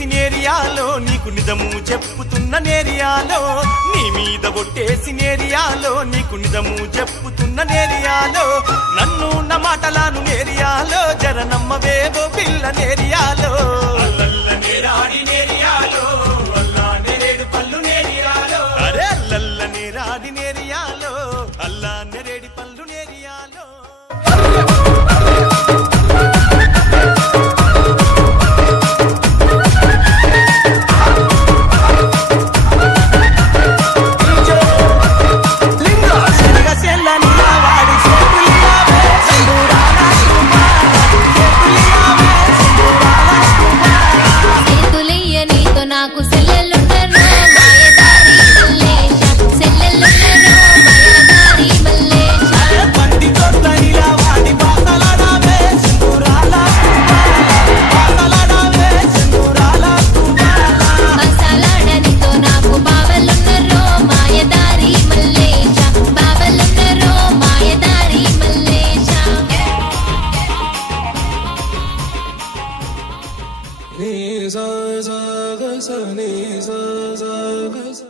ఒట్టేసి నేరియాలో నీకు నిజము చెప్పుతున్న నేరియాలో నీ మీద ఒట్టేసి నేరియాలో నీకు నిజము చెప్పుతున్న నేరియాలో నన్ను నా మాటలాను నేరియాలో జర నమ్మవేవో పిల్ల నేరియాలో అల్లల్ల నేరాడి నేరియాలో అల్లా నేరేడు పళ్ళు నేరియాలో అరే అల్లల్ల నేరాడి నేరియాలో అల్లా నేరేడి పళ్ళు నేరియాలో Ni sa sa ga sa ni sa sa ga sa